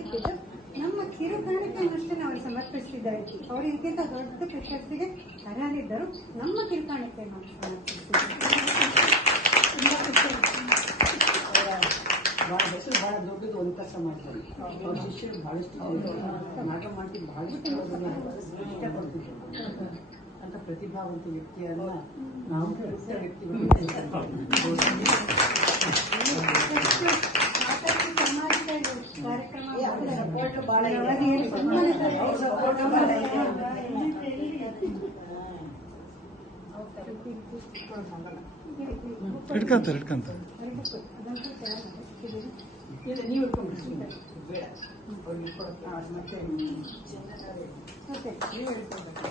ಇರ್ತಿದ್ದು ನಮ್ಮ ಕಿರುಕಾಣಿಕೆಯನ್ನಷ್ಟೇ ನಾವು ಸಮರ್ಪಿಸಿದ್ದಾರೆ. ಅವರು ಇದಕ್ಕಿಂತ ದೊಡ್ಡ ಪ್ರಶಸ್ತಿಗೆ ಅರ್ಹರಿದ್ದರು. ನಮ್ಮ ಕಿರುಕಾಣಿಕೆ ನಾವು ಭಾಳ ಹೆಸರು ಭಾಳ ದೊಡ್ಡದು ಒಂದು ಕೆಲಸ ಮಾಡ್ತಾರೆ. ಅವ್ರ ಶಿಷ್ಯರು ಬಹಳಷ್ಟು ನಾಟಕ ಮಾಡಿ ಬಹಳಷ್ಟು ಇಷ್ಟಪಡ್ತಿದ್ರು. ಅಂತ ಪ್ರತಿಭಾವಂತ ವ್ಯಕ್ತಿಯನ್ನ ನಾವು ವ್ಯಕ್ತಿಗಳು ನೀವು ಬೇಡ ಅವ್ರಿಗೆ ಮತ್ತೆ ನೀವು ಹೇಳ್ಕೊಬೇಕು.